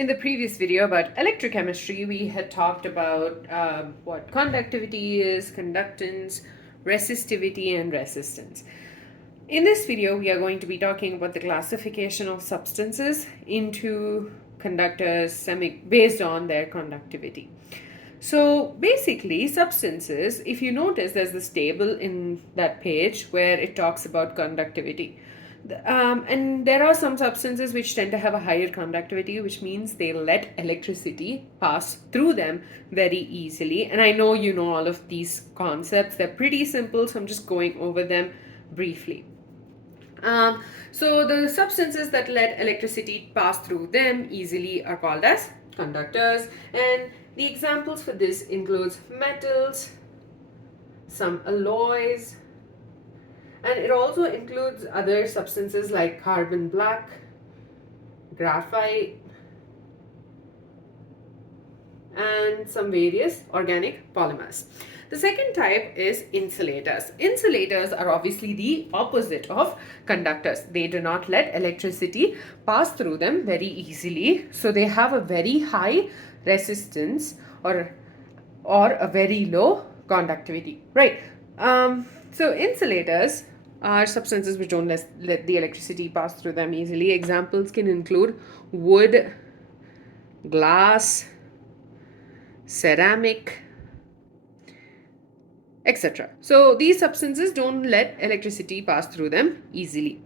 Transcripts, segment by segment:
In the previous video about electrochemistry, we had talked about what conductivity is, conductance, resistivity, and resistance. In this video, we are going to be talking about the classification of substances into conductors based on their conductivity. So basically, substances, if you notice, there's this table in that page where it talks about conductivity. And there are some substances which tend to have a higher conductivity, which means they let electricity pass through them very easily. And I know you know all of these concepts. They're pretty simple, so I'm just going over them briefly. So the substances that let electricity pass through them easily are called as conductors, and the examples for this includes metals, some alloys, and it also includes other substances like carbon black, graphite, and some various organic polymers. The second type is insulators. Insulators are obviously the opposite of conductors. They do not let electricity pass through them very easily. So they have a very high resistance or a very low conductivity, right? So insulators are substances which don't let the electricity pass through them easily. Examples can include wood, glass, ceramic, etc. So these substances don't let electricity pass through them easily.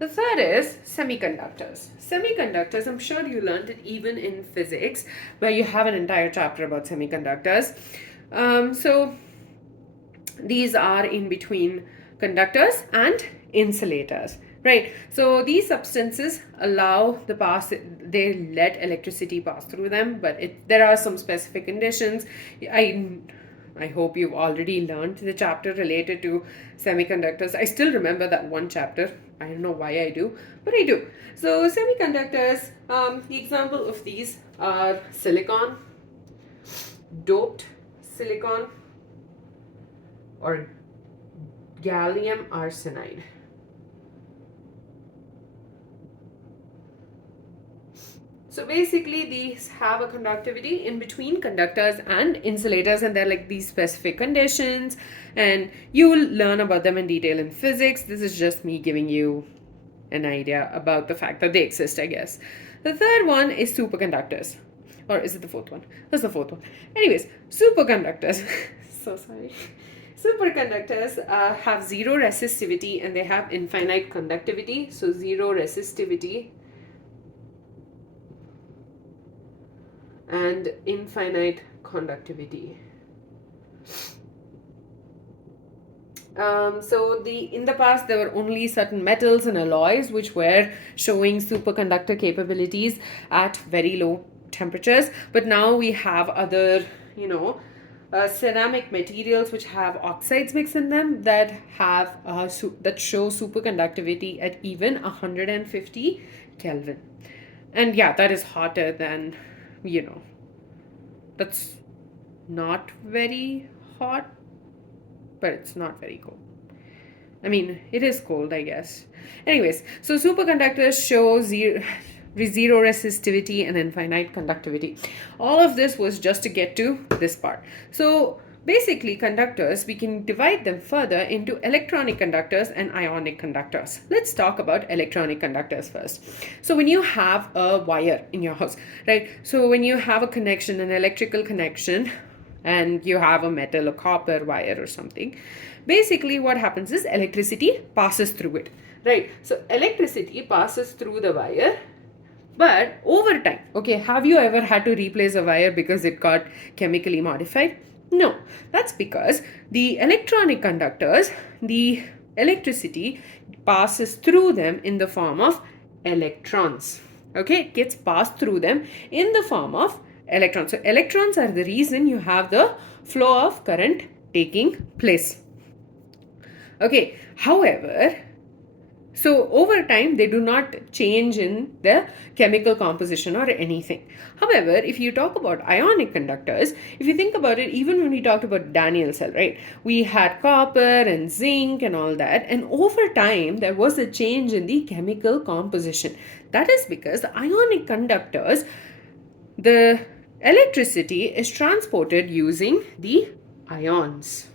The third is semiconductors. Semiconductors, I'm sure you learned it even in physics, where you have an entire chapter about semiconductors. So these are in between conductors and insulators, right? So these substances allow they let electricity pass through them, but there are some specific conditions. I hope you've already learned the chapter related to semiconductors. I still remember that one chapter. I don't know why I do, but I do. So semiconductors, the example of these are silicon, doped silicon, or gallium arsenide. So basically, these have a conductivity in between conductors and insulators, and they're like these specific conditions, and you will learn about them in detail in physics. This is just me giving you an idea about the fact that they exist, I guess. The third one is superconductors. Or is it the fourth one? That's the fourth one. Anyways, superconductors. So sorry. Superconductors have zero resistivity and they have infinite conductivity. So zero resistivity and infinite conductivity. So in the past there were only certain metals and alloys which were showing superconductor capabilities at very low temperatures, but now we have other ceramic materials which have oxides mixed in them that have that show superconductivity at even 150 Kelvin. And yeah, that is hotter than, that's not very hot, but it's not very cold. I mean, it is cold, I guess. Anyways, so superconductors show zero resistivity and infinite conductivity. All of this was just to get to this part. So basically, conductors, we can divide them further into electronic conductors and ionic conductors. Let's talk about electronic conductors first. So when you have a wire in your house, right? So when you have a connection, an electrical connection, and you have a metal, a copper wire or something, basically what happens is electricity passes through it, right? So electricity passes through the wire, but over time, okay, have you ever had to replace a wire because it got chemically modified? No, that's because the electronic conductors, the electricity passes through them in the form of electrons. Okay, it gets passed through them in the form of electrons. So electrons are the reason you have the flow of current taking place. Okay, however, so over time, they do not change in the chemical composition or anything. However, if you talk about ionic conductors, if you think about it, even when we talked about Daniel cell, right? We had copper and zinc and all that. And over time, there was a change in the chemical composition. That is because the ionic conductors the electricity is transported using the ions.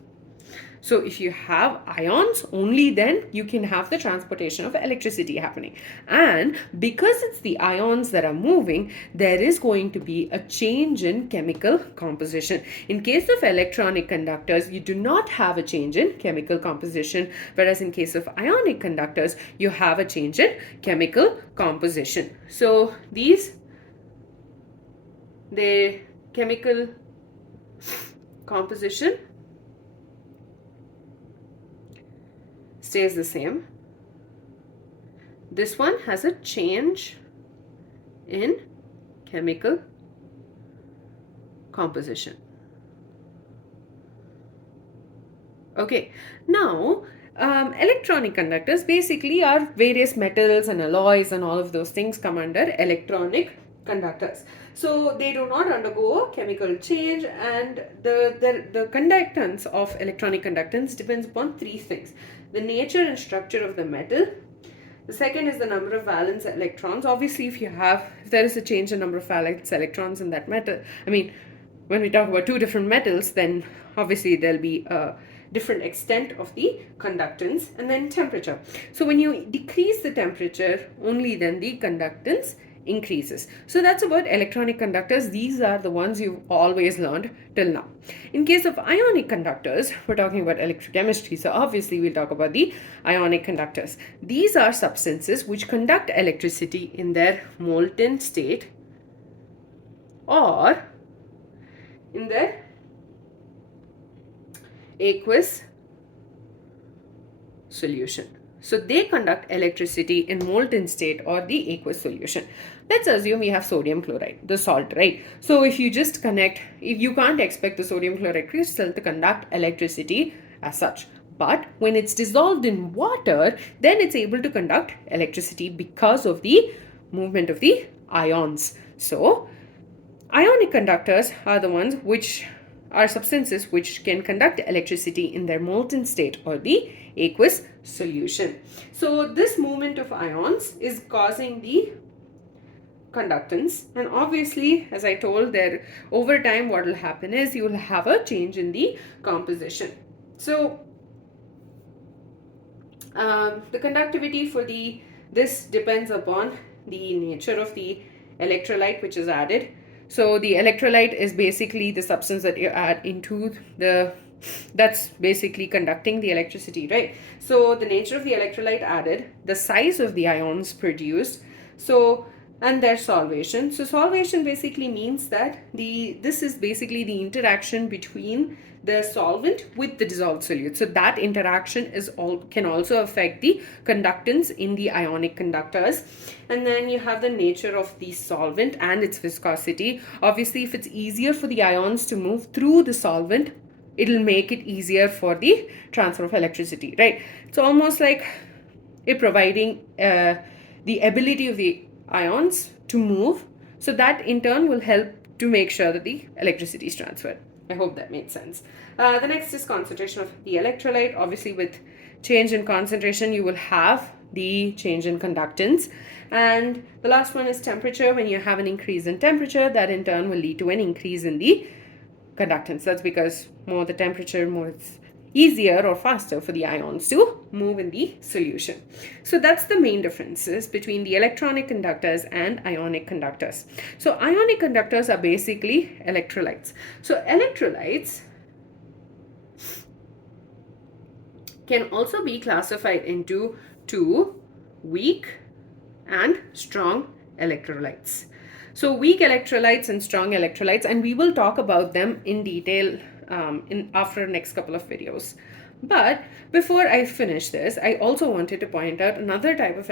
So if you have ions, only then you can have the transportation of electricity happening. And because it's the ions that are moving, there is going to be a change in chemical composition. In case of electronic conductors, you do not have a change in chemical composition, whereas in case of ionic conductors, you have a change in chemical composition. So the chemical composition stays the same. This one has a change in chemical composition. Okay, now electronic conductors basically are various metals and alloys, and all of those things come under electronic conductors. So they do not undergo a chemical change, and the conductance of electronic conductance depends upon three things: the nature and structure of the metal. The second is the number of valence electrons. Obviously, if there is a change in number of valence electrons in that metal, when we talk about two different metals, then obviously there'll be a different extent of the conductance. And then temperature. So when you decrease the temperature, only then the conductance increases. So that's about electronic conductors. These are the ones you've always learned till now. In case of ionic conductors, we're talking about electrochemistry, so obviously we'll talk about the ionic conductors. These are substances which conduct electricity in their molten state or in their aqueous solution. So they conduct electricity in molten state or the aqueous solution. Let's assume we have sodium chloride, the salt, right? So if you can't expect the sodium chloride crystal to conduct electricity as such. But when it's dissolved in water, then it's able to conduct electricity because of the movement of the ions. So ionic conductors are the ones which are substances which can conduct electricity in their molten state or the aqueous solution. So this movement of ions is causing the conductance, and obviously, as I told, there over time what will happen is you will have a change in the composition. So the conductivity for this depends upon the nature of the electrolyte which is added. So the electrolyte is basically the substance that you add into that's basically conducting the electricity, right? So the nature of the electrolyte added, the size of the ions produced, and their solvation. So solvation basically means that this is basically the interaction between the solvent with the dissolved solute. So that interaction can also affect the conductance in the ionic conductors. And then you have the nature of the solvent and its viscosity. Obviously, if it's easier for the ions to move through the solvent, it'll make it easier for the transfer of electricity, right? It's almost like it providing the ability of the ions to move. So that in turn will help to make sure that the electricity is transferred. I hope that made sense. The next is concentration of the electrolyte. Obviously, with change in concentration, you will have the change in conductance. And the last one is temperature. When you have an increase in temperature, that in turn will lead to an increase in the conductance. That's because more the temperature, more it's easier or faster for the ions to move in the solution. So that's the main differences between the electronic conductors and ionic conductors. So ionic conductors are basically electrolytes. So electrolytes can also be classified into two: weak and strong electrolytes. So weak electrolytes and strong electrolytes, and we will talk about them in detail after next couple of videos. But before I finish this, I also wanted to point out another type of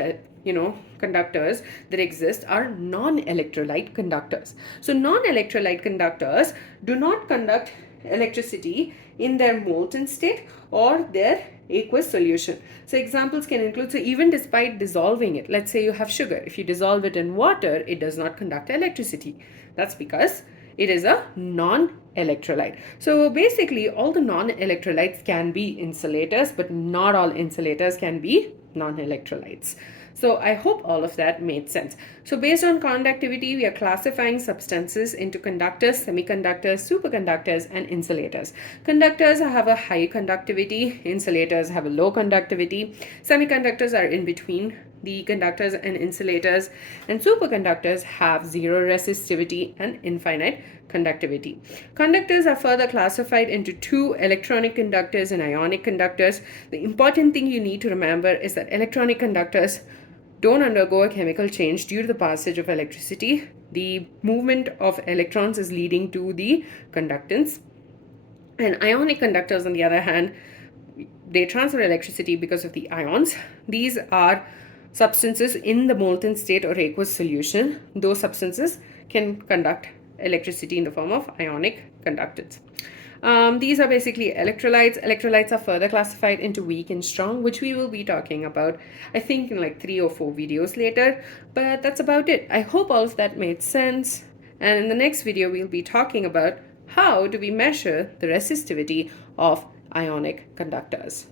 conductors that exist are non-electrolyte conductors. So non-electrolyte conductors do not conduct electricity in their molten state or their aqueous solution. So examples can include, so even despite dissolving it, let's say you have sugar, if you dissolve it in water, it does not conduct electricity. That's because it is a non-electrolyte. So basically all the non-electrolytes can be insulators, but not all insulators can be non-electrolytes. So I hope all of that made sense. So based on conductivity, we are classifying substances into conductors, semiconductors, superconductors, and insulators. Conductors have a high conductivity, insulators have a low conductivity, semiconductors are in between the conductors and insulators, and superconductors have zero resistivity and infinite conductivity. Conductors are further classified into two: electronic conductors and ionic conductors. The important thing you need to remember is that electronic conductors don't undergo a chemical change due to the passage of electricity. The movement of electrons is leading to the conductance. And ionic conductors, on the other hand, they transfer electricity because of the ions. These are substances in the molten state or aqueous solution. Those substances can conduct electricity in the form of ionic conductance. These are basically electrolytes. Electrolytes are further classified into weak and strong, which we will be talking about, I think, in like 3 or 4 videos later. But that's about it. I hope all of that made sense. And in the next video, we'll be talking about how do we measure the resistivity of ionic conductors.